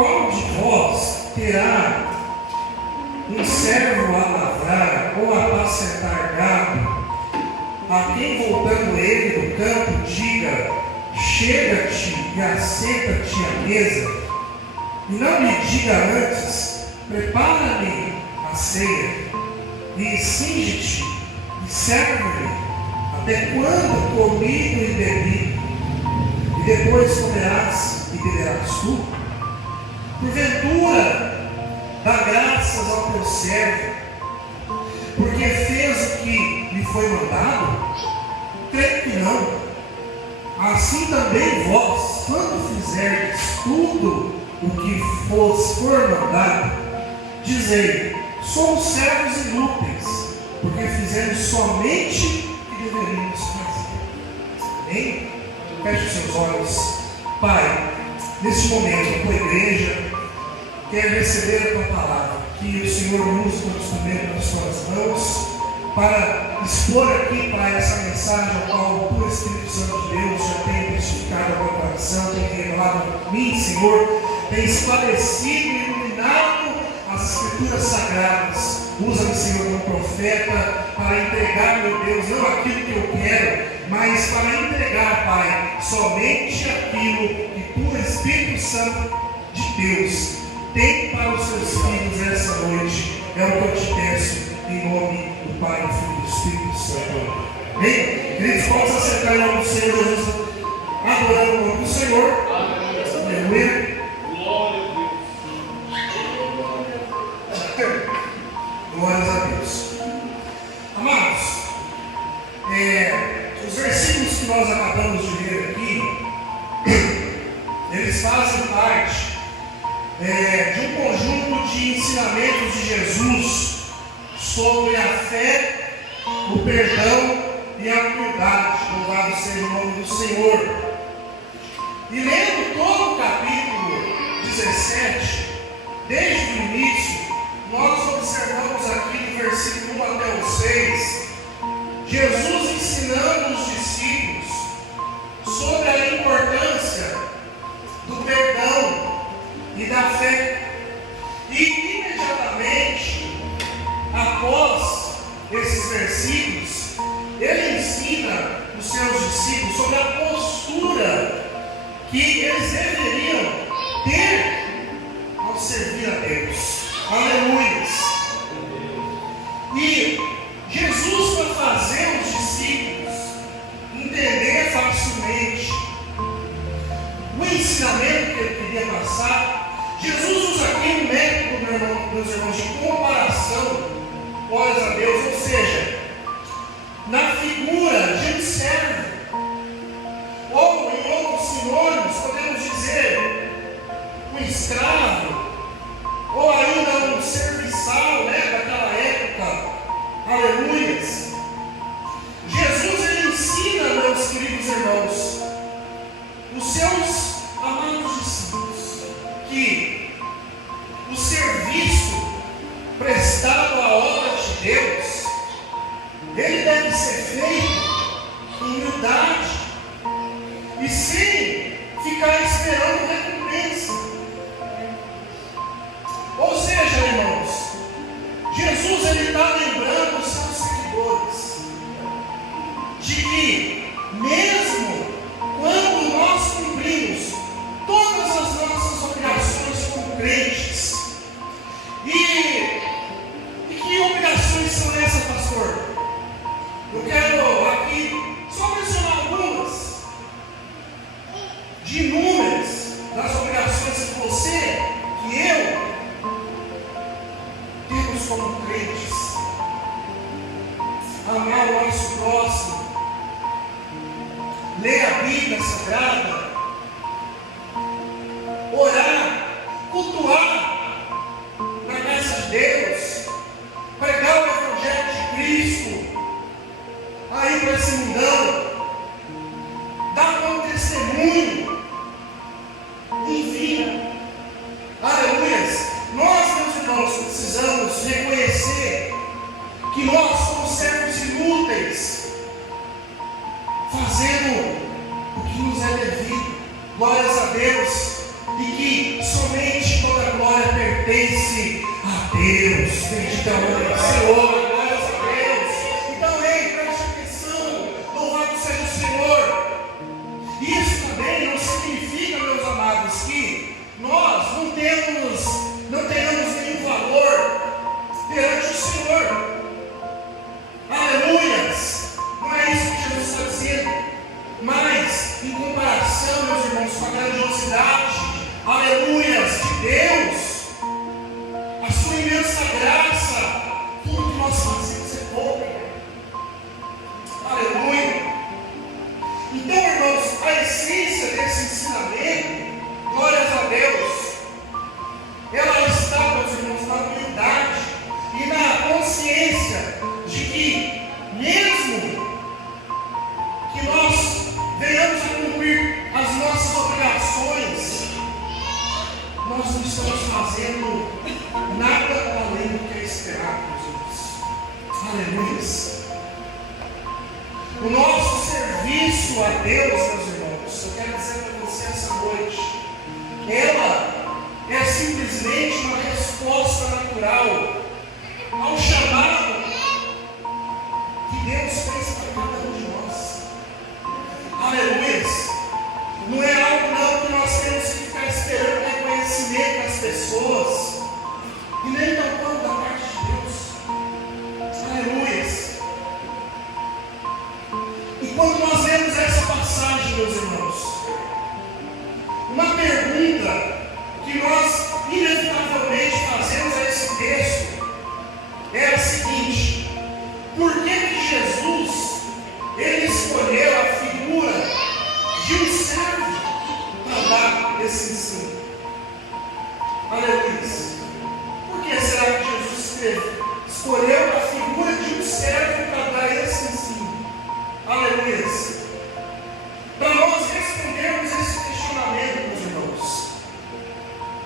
qual de vós terá um servo a lavrar ou a apacentar gado, a quem voltando ele do campo diga: chega-te e assenta-te à mesa, e não lhe diga antes: prepara-me a ceia, e cinge-te e serve-me, até quando comido e bebido, e depois comerás e beberás tu? Porventura, dá graças ao teu servo, porque fez o que lhe foi mandado? Creio que não. Assim também vós, quando fizerdes tudo o que for mandado, dizei: somos servos inúteis, porque fizemos somente o que deveríamos fazer. Amém? Feche os seus olhos. Pai, neste momento, a tua igreja quer receber a tua palavra, que o Senhor use como instrumento nas tuas mãos, para expor aqui, Pai, essa mensagem ao qual o Espírito Santo de Deus já tem testificado ao meu coração, tem revelado a mim, Senhor, tem esclarecido e iluminado as Escrituras Sagradas. Usa-me, Senhor, como profeta, para entregar, meu Deus, não aquilo que eu quero, mas para entregar, Pai, somente aquilo que tu, Espírito Santo de Deus, tem para os seus filhos essa noite. É o que eu te peço, em nome do Pai, do Filho e do Espírito Santo. Amém? Queridos, possam acertar em nome do Senhor Jesus, adorando o nome do Senhor. Aleluia. Glórias a Deus. Amados, os versículos que nós acabamos de ler aqui, eles fazem parte de um conjunto de ensinamentos de Jesus sobre a fé, o perdão e a humildade. Louvado seja o nome do Senhor. E lendo todo o capítulo 17, desde o início, nós observamos aqui no versículo 1 até o 6, Jesus ensinando os discípulos sobre a importância do perdão e da fé. E imediatamente após esses versículos, ele ensina os seus discípulos sobre a postura que eles deveriam ter ao servir a Deus. Aleluia! E Jesus, para fazer os discípulos entender facilmente o ensinamento que ele queria passar, Jesus usa aqui um método, meus irmãos, de comparação, glórias a Deus, ou seja, na figura de um servo, ou em outros sinônimos, podemos dizer um escravo, ou ainda um serviçal, daquela época. Aleluias. Jesus, ele ensina, meus queridos irmãos, os seus amados discípulos, que o serviço prestado à obra de Deus, ele deve ser feito em humildade e sem ficar esperando recompensa. Ou seja, irmãos, Jesus, ele está lembrando os seus seguidores de que, mesmo quando nós cumprimos todas as nossas obrigações como crentes, e que obrigações são essas, pastor? Eu quero aqui só mencionar algumas de inúmeras das obrigações que você, que eu, temos como crentes. Amar o nosso próximo, ler a Bíblia Sagrada, orar, cultuar na casa de Deus, pregar o Evangelho de Cristo aí para esse mundão, dar um testemunho, enfim, aleluias. Nós, meus irmãos, precisamos reconhecer que nós somos servos inúteis, fazendo o que nos é devido. Glórias a Deus. e que somente toda a glória pertence a Deus. Bendito é o nome do Senhor, glórias a Deus. Então, ei, preste atenção, louvado seja o Senhor. Isso também não significa, meus amados, que nós não tenhamos nenhum valor perante o Senhor. Aleluias! Não é isso que Jesus está dizendo. Mas, em comparação, meus irmãos, com a grandiosidade, aleluias, de Deus, a sua imensa graça, tudo que nós fazemos é pouco. Aleluia! Então, irmãos, a essência desse ensinamento, glórias a Deus, ela está, meus irmãos, na humildade e na consciência de que, mesmo que nós venhamos a cumprir as nossas obrigações, nós não estamos fazendo nada além do que é esperado, meus irmãos. Aleluia! O nosso serviço a Deus, meus irmãos, eu quero dizer para você essa noite, ela é simplesmente uma resposta natural ao chamado que Deus fez para cada um de nós. Aleluia! Não é algo não que nós temos que ficar esperando reconhecimento das pessoas, e nem tampouco da parte de Deus. Aleluia! E quando nós vemos essa passagem, meus irmãos, uma pergunta que nós inevitavelmente fazemos a esse texto é a seguinte: por que Jesus ele escolheu a figura de um servo para dar esse ensino? Aleluia! Por que será que Jesus escolheu a figura de um servo para dar esse ensino? Aleluia! Para nós respondermos esse questionamento, meus irmãos,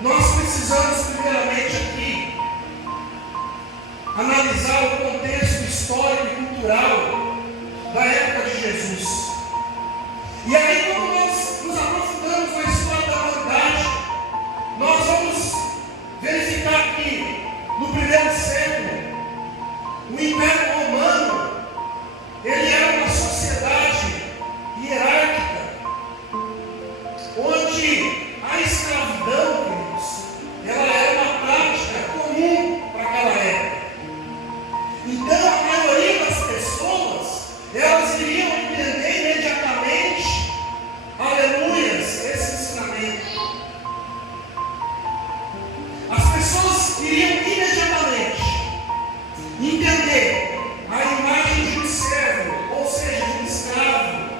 nós precisamos primeiramente aqui analisar o contexto histórico e cultural da época de Jesus. E aí, quando nós nos aprofundamos na história da humanidade, nós vamos verificar que no primeiro século o Império Romano ele era uma sociedade hierárquica, onde a escravidão, queridos, ela era uma prática comum para aquela época. Então, a maioria das pessoas, elas iriam entender imediatamente, aleluias, esse ensinamento. As pessoas iriam imediatamente entender a imagem de um servo, ou seja, de um escravo,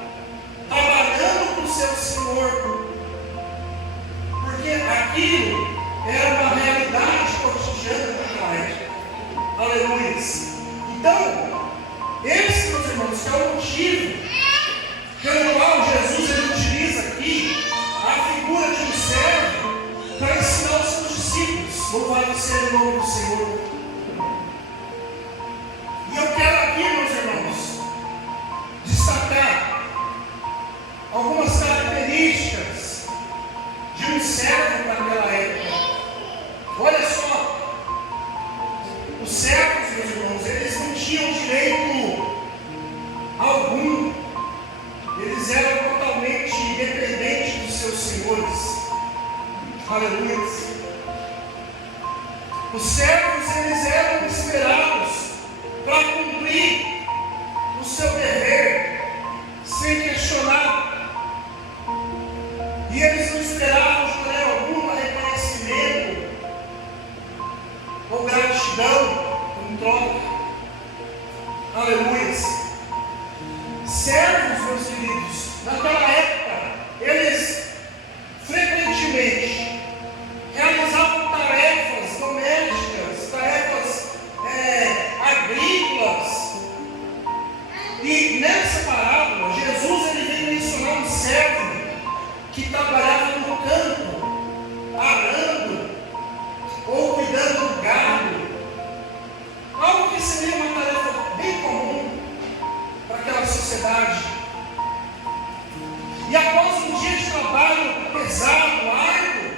trabalhando para o seu senhor, porque aquilo era uma realidade cotidiana daquela época. Aleluia! Então, esse, meus irmãos, é o motivo pelo qual Jesus ele utiliza aqui a figura de um servo para ensinar os seus discípulos. Louvado seja o nome do Senhor. E eu quero aqui, meus irmãos, destacar algumas características de um servo naquela época. Olha só, os servos, meus irmãos, eles não tinham direito algum, eles eram totalmente independentes dos seus senhores. Aleluia! Os servos, eles eram esperados para cumprir o seu dever sem questionar, e eles não esperavam de maneira alguma reconhecimento ou gratidão em troca. Aleluia! Servos, meus queridos, naquela época, eles frequentemente realizavam tarefas domésticas, tarefas agrícolas. E nessa parábola, Jesus ele vem mencionar um servo que trabalhava no campo, arando ou cuidando do gado, algo que seria uma tarefa bem comum para aquela sociedade. E após um dia de trabalho pesado, árduo,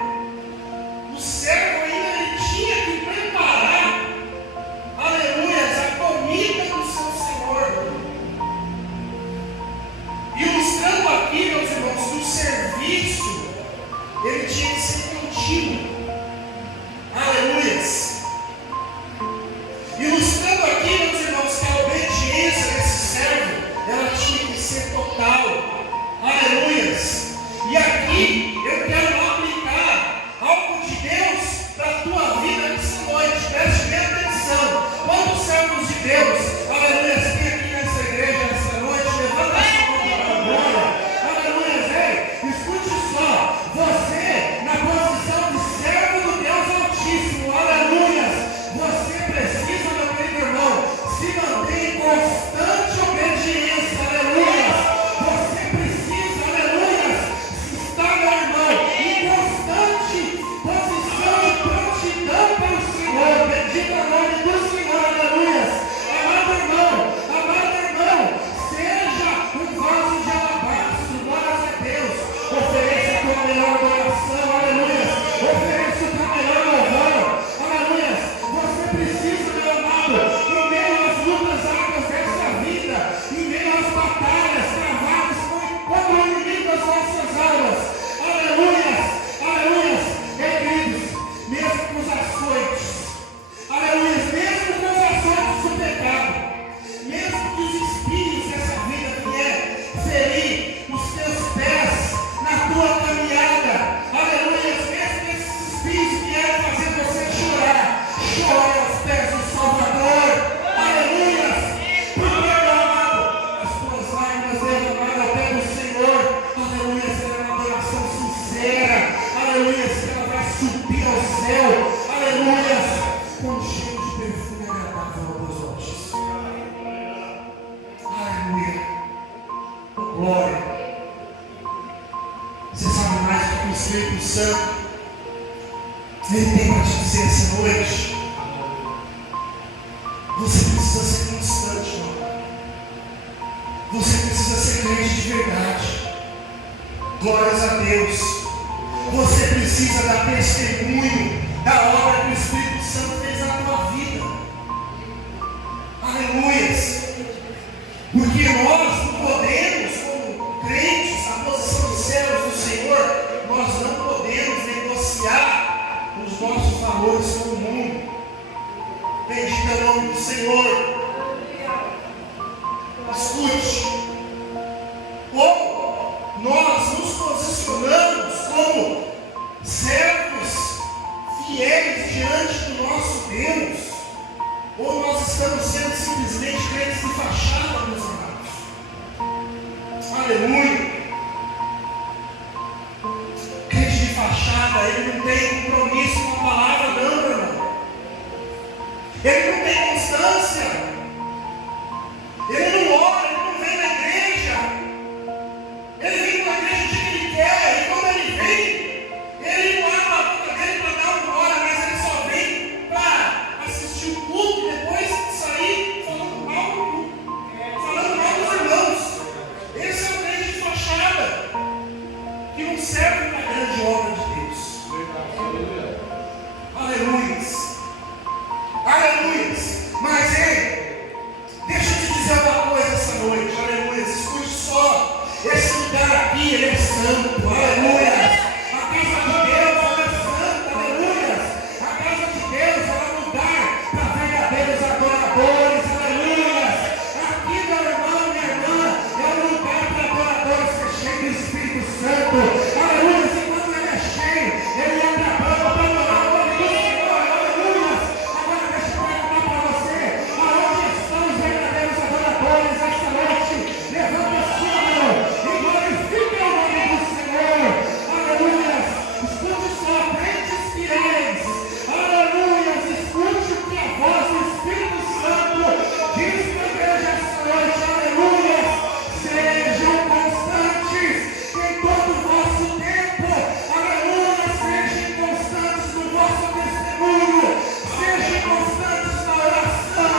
Glória. Você sabe mais do que o Espírito Santo Ele tem para te dizer essa noite. Você precisa ser constante, irmão. Você precisa ser crente de verdade. Glórias a Deus. Você precisa dar testemunho da obra que o Espírito Santo fez na tua vida. Aleluias. Porque nós não podemos, como crentes, na posição dos céus do Senhor, nós não podemos negociar os nossos valores com o mundo. Bendito é o nome do Senhor. Escute. Ou nós nos posicionamos como servos fiéis diante do nosso Deus, ou nós estamos sendo simplesmente crentes de fachada, meus amados. Aleluia. Crente de fachada, ele não tem compromisso com a palavra, não, meu irmão. Ele não tem constância. Ele não ora, ele não vem na igreja. Ele vem para a igreja o dia que ele quer. E quando ele vem, ele não abre a boca dele para dar uma hora, mas ele só vem para assistir o culto e depois sair falando mal do culto, falando mal dos irmãos. Esse é o crente de fachada, que não serve para a grande obra de Deus. Aleluia. Aleluia. Mas ei, deixa eu te dizer uma coisa essa noite. Aleluia. Escute só. Esse lugar aqui, ele é santo. Aleluia. A casa de Deus, ela é santa. Aleluia. A casa de Deus, ela é um lugar para verdadeiros adoradores. Aleluia. Aqui, meu irmão, minha irmã, é um lugar para adoradores ser cheio do Espírito Santo. Aleluia. E quando ele é cheio, ele abre a boca para adorar o nome do Senhor. Aleluia. Agora deixa eu perguntar para você: aonde estão os verdadeiros adoradores esta noite? Levanta a sua mão e glorifica o nome do Senhor. Aleluia. Escute só, crentes fiéis. Aleluia. Escute o que a voz do Espírito Santo diz para a igreja esta noite. Aleluia. Sejam constantes em todo o vosso tempo. Aleluia. Sejam constantes no vosso testemunho. Sejam constantes na oração.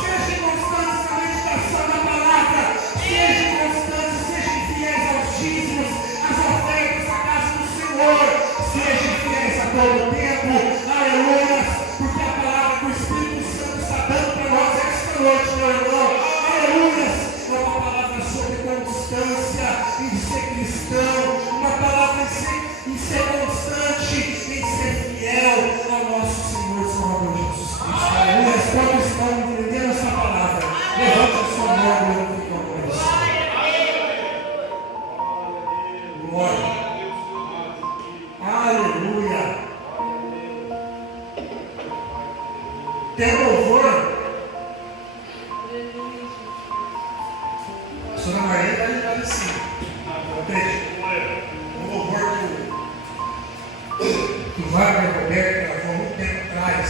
Sejam constantes na meditação da palavra. Sejam constantes, sejam fiéis aos dízimos, às ofertas à casa do Senhor. Sejam fiéis a todo o tempo. Aleluia. Porque a palavra que o Espírito Santo está dando para nós esta noite, meu irmão. Aleluia. É uma palavra sobre constância em ser cristão. Uma palavra em ser constante, em ser fiel ao nosso Senhor Salvador Jesus Cristo. Aleluia. Quantos estão entendendo essa palavra? Levanta a sua mão e glorifica o nome do Senhor. Glória. Aleluia. Tem louvor. A Sra. Maria está ali para cima. Um louvor que o Wagner Roberto gravou há muito tempo atrás.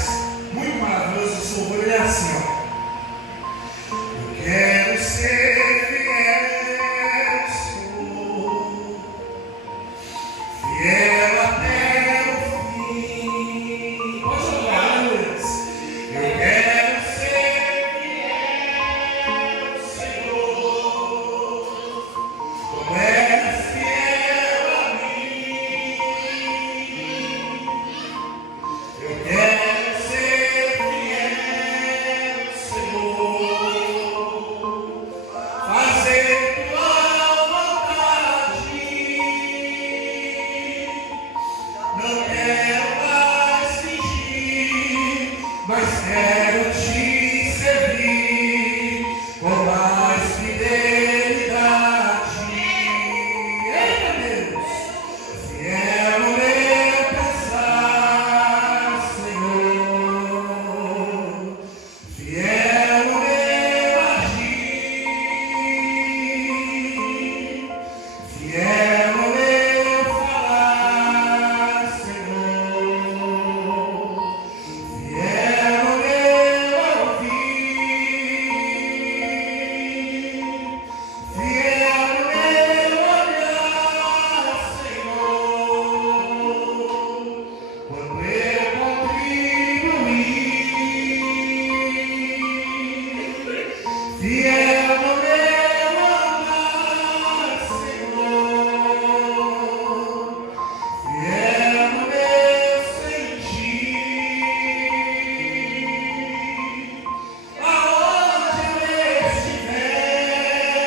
Muito maravilhoso. Esse louvor ele é assim, ó. Eu quero ser fiel, Senhor, fiel até o fim. Posso falar, Luiz? Eu quero ser fiel, Senhor, como és fiel a mim. fiel no meu andar, Senhor, fiel no meu sentir, aonde eu estiver,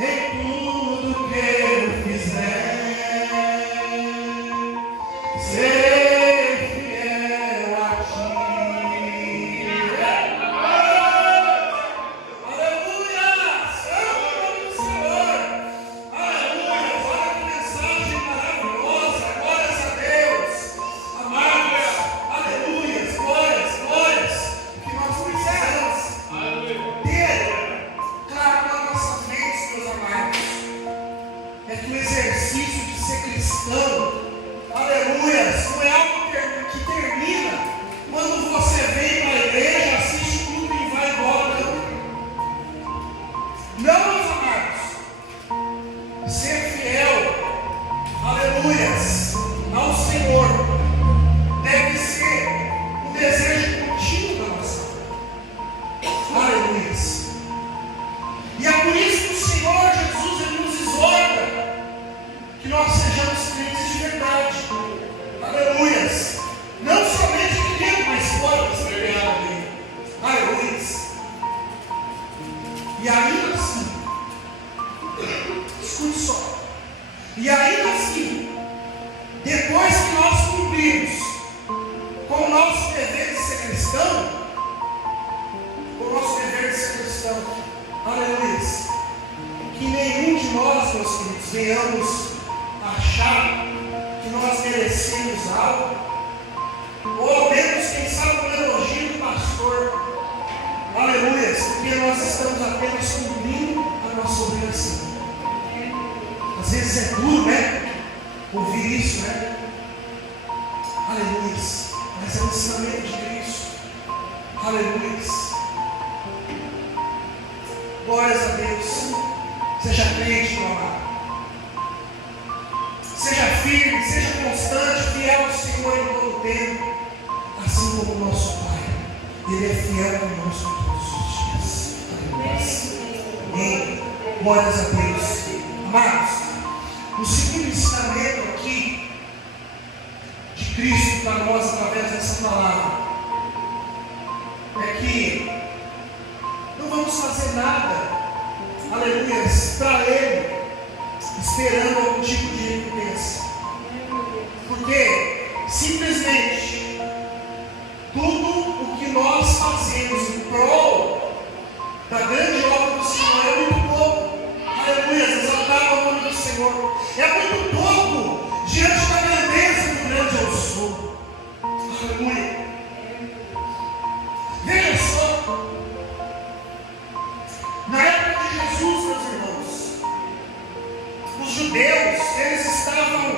em tudo que eu fizer, ser fiel a ti. Aleluia! Santo nome do Senhor! Aleluia! Olha que mensagem maravilhosa! Glórias a Deus! Amados! Aleluia! Glórias, glórias! Que nós precisamos ter claro nas nossas mentes, meus amados, é que o exercício de ser cristão, aleluia, não é algo que termina quando você vem para a igreja, assiste tudo e vai embora, não. Não, meus amados. Ser fiel, aleluias, ao Senhor deve ser um desejo contínuo da nossa vida. Aleluias. E é por isso que o Senhor Jesus ele nos exorta que nós sejamos crentes de verdade. Aleluias. Não somente de dentro, mas fora dessa verdade. Aleluias. E ainda assim, escute só. E ainda assim, depois que nós cumprimos com o nosso dever de ser cristão, aleluia, que nenhum de nós, meus queridos, venhamos achar que nós merecemos algo, ou ao menos, quem sabe, um elogio do pastor, aleluia, porque nós estamos apenas cumprindo a nossa obrigação. Às vezes é duro, né? Ouvir isso, né? Aleluia, mas é o ensinamento de Cristo. Aleluia. Glórias a Deus. Seja crente, meu amado. Seja firme, seja constante, fiel ao Senhor em todo o tempo. Assim como o nosso Pai, Ele é fiel conosco todos os dias. Aleluia. Amém. Glórias a Deus. Amados, o segundo ensinamento aqui de Cristo para nós através dessa palavra é que não vamos fazer nada, aleluia, para Ele, esperando algum tipo de recompensa. Porque simplesmente tudo o que nós fazemos em prol da grande obra do Senhor é muito pouco. Aleluia, exaltar o nome do Senhor. É muito pouco diante da grandeza do grande eu sou. Aleluia. Veja só. Na época de Jesus, meus irmãos, os judeus, eles estavam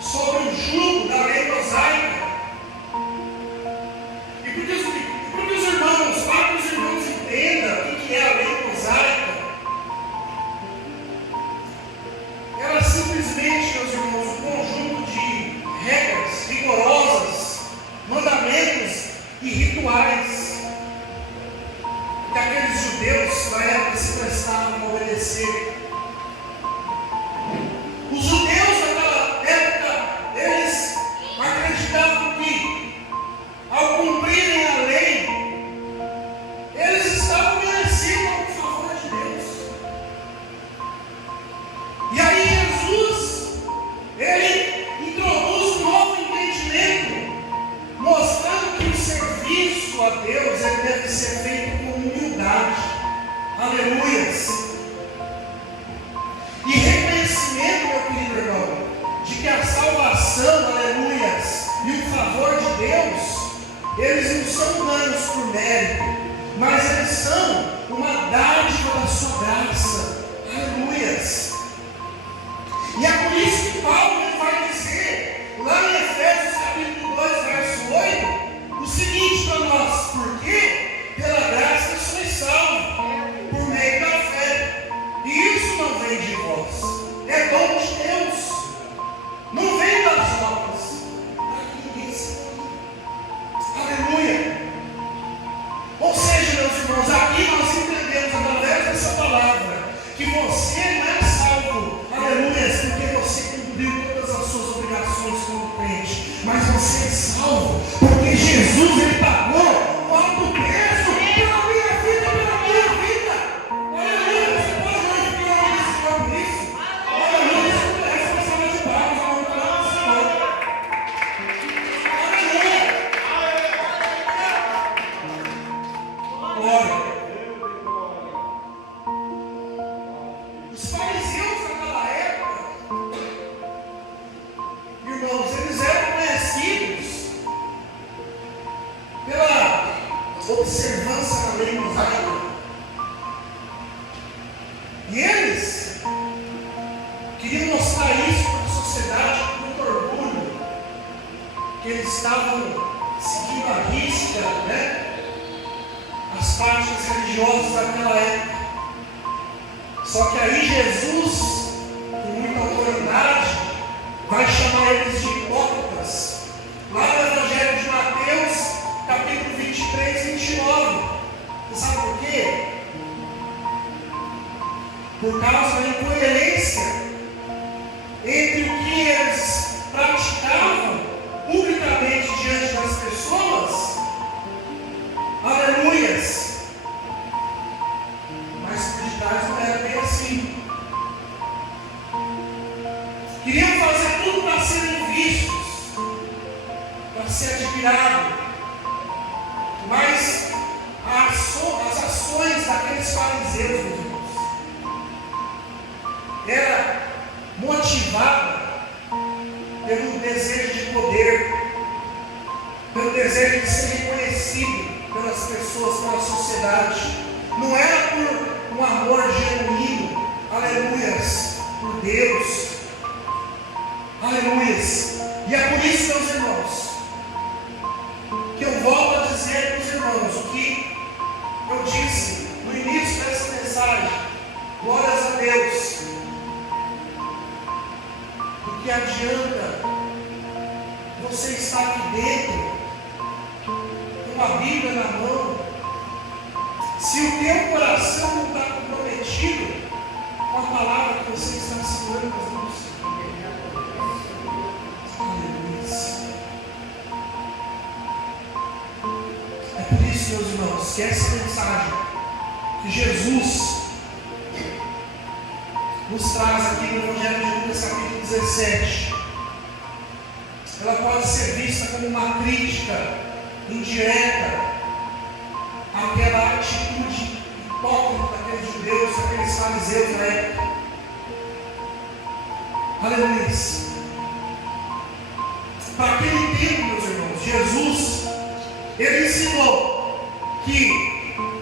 sob o jugo da lei mosaica. E porque os irmãos, para que os irmãos entendam o que é a lei mosaica, era simplesmente, meus irmãos, um conjunto de regras rigorosas, mandamentos e rituais que aqueles judeus na época se prestavam a obedecer. Os judeus naquela época, eles acreditavam que, ao cumprirem a lei, eles estavam merecendo o favor de Deus. E aí Jesus, ele introduz um novo entendimento, mostrando que o serviço a Deus ele deve ser feito com humildade. Aleluias. E reconhecimento, meu querido irmão, de que a salvação, aleluias, e o favor de Deus, eles não são danos por mérito, mas eles são uma dádiva da sua graça. Aleluias. E é por isso que Paulo ele vai dizer, lá em Efésios capítulo 2, verso 8, o seguinte para nós: porque pela graça sois salvos, por meio da fé, e isso não vem de vós, é dom de Deus, não vem das obras, para que ninguém se engane. Aleluia. Ou seja, meus irmãos, aqui nós entendemos através que você não é salvo, aleluia, porque você cumpriu todas as suas obrigações como crente, mas você é salvo porque Jesus, ele pagou o alto preço pela minha vida, pela minha vida. Aleluia, você pode glorificar o Senhor por isso? Aleluia, você não é responsável de palmas, mas não é o Senhor. Aleluia. Glória. Os fariseus naquela época, irmãos, eles eram conhecidos pela observância da lei mosaica. E eles queriam mostrar isso para a sociedade com muito orgulho, que eles estavam seguindo a risca, né, as práticas religiosas daquela época. Só que aí Jesus, com muita autoridade, vai chamar eles de hipócritas. Lá no Evangelho de Mateus, capítulo 23, 29. Você sabe por quê? Por causa da incoerência entre o que eles praticavam publicamente diante das pessoas, aleluias, mas por detrás não era bem assim. Queriam fazer tudo para serem vistos, para ser admirados, mas as ações daqueles fariseus, meus irmãos, era motivada pelo desejo de poder, pelo desejo de ser reconhecido pelas pessoas, pela sociedade. Não era por um amor genuíno, aleluias, por Deus, aleluias. E é por isso, meus irmãos, que eu volto a dizer para os irmãos o que eu disse no início dessa mensagem. Glórias a Deus. Porque adianta você estar aqui dentro com a Bíblia na mão, se o teu coração não está comprometido com a palavra que você está segurando nas mãos. Aleluia. É por isso, meus irmãos, que essa mensagem que Jesus nos traz aqui no Evangelho de Lucas, capítulo 17, ela pode ser vista como uma crítica indireta àquela atitude hipócrita daqueles judeus, daqueles fariseus na época. Aleluia. Para aquele tempo, meus irmãos, Jesus, ele ensinou que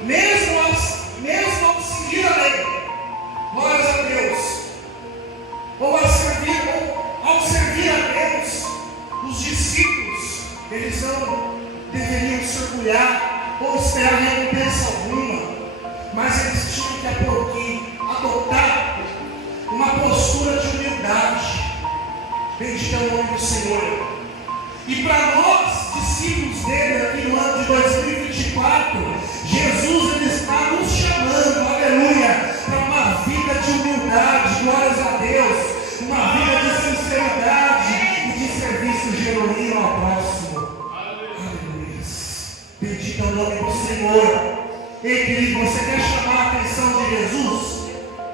mesmo ao seguir a lei, glórias a Deus, ou ao servir a Deus, os discípulos, eles não deveriam se orgulhar ou esperar recompensa alguma, mas eles tinham que adotar uma postura de humildade. Bendito é o nome do Senhor. E para nós, discípulos dele, aqui no ano de 2024, Jesus ele está nos chamando, aleluia, para uma vida de humildade, glórias a Deus, uma vida de sinceridade e de serviço genuíno ao próximo. Aleluia. Bendito é o nome do Senhor. Ei, querido, você quer chamar a atenção de Jesus?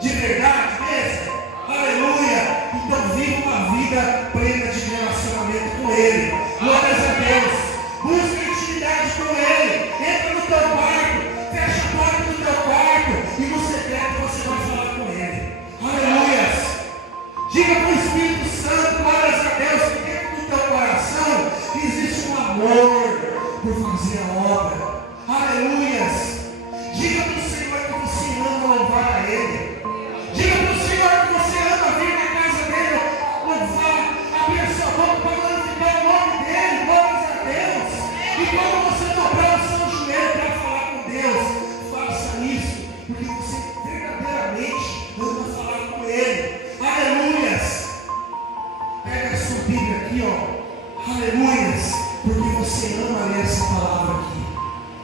De verdade mesmo? Aleluia. Então viva uma vida plena de relacionamento com Ele. Glórias a Deus. Busque intimidade com Ele. Entra no teu quarto, fecha a porta do teu quarto e no secreto você vai falar com Ele. Aleluia. Diga para o Espírito Santo, glórias a Deus, que dentro do teu coração existe um amor por fazer a obra. Aleluia. Diga para o Senhor que você ama louvar a Ele. Diga para o Senhor que você ama vir na casa dele, louvar, abrir a sua boca para glorificar o nome dele, glórias a Deus. E quando você dobrar o seu joelho para falar com Deus, faça isso, porque você verdadeiramente ama falar com Ele. Aleluias. Pega a sua Bíblia aqui, ó. Aleluias. Porque você ama ler essa palavra aqui.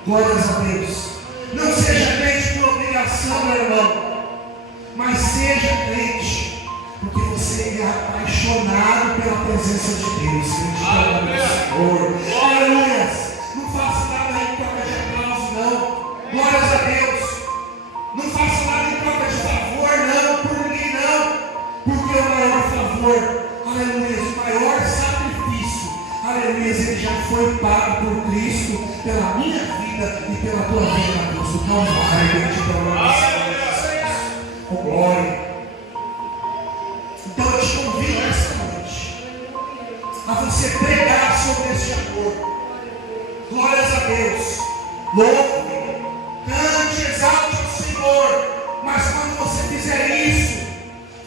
Glórias a Deus. Não seja crente por obrigação, meu irmão, mas seja crente, porque você é apaixonado pela presença de Deus. Senhor, aleluia. Não faça nada em troca de aplauso, não. Glórias a Deus. Não faça nada em troca de favor, não. Por ninguém, não. Porque o maior favor, aleluia, o maior sacrifício, aleluia, ele já foi pago por Cristo, pela minha vida e pela tua vida na cruz do Calvário. Eu te dou glória. Então eu te convido esta noite a você pregar sobre este amor. Glórias a Deus. Louve, cante, exalte o Senhor. Mas quando você fizer isso,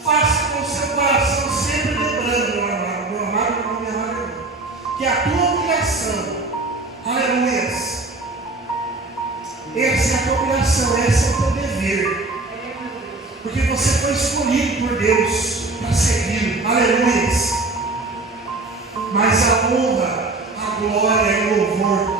faça com o seu coração sempre lembrando, meu amado, minha amada, que a tua obrigação, aleluia, essa é a tua obrigação, esse é o teu dever, porque você foi escolhido por Deus para seguir, aleluia. Mas a honra, a glória e o louvor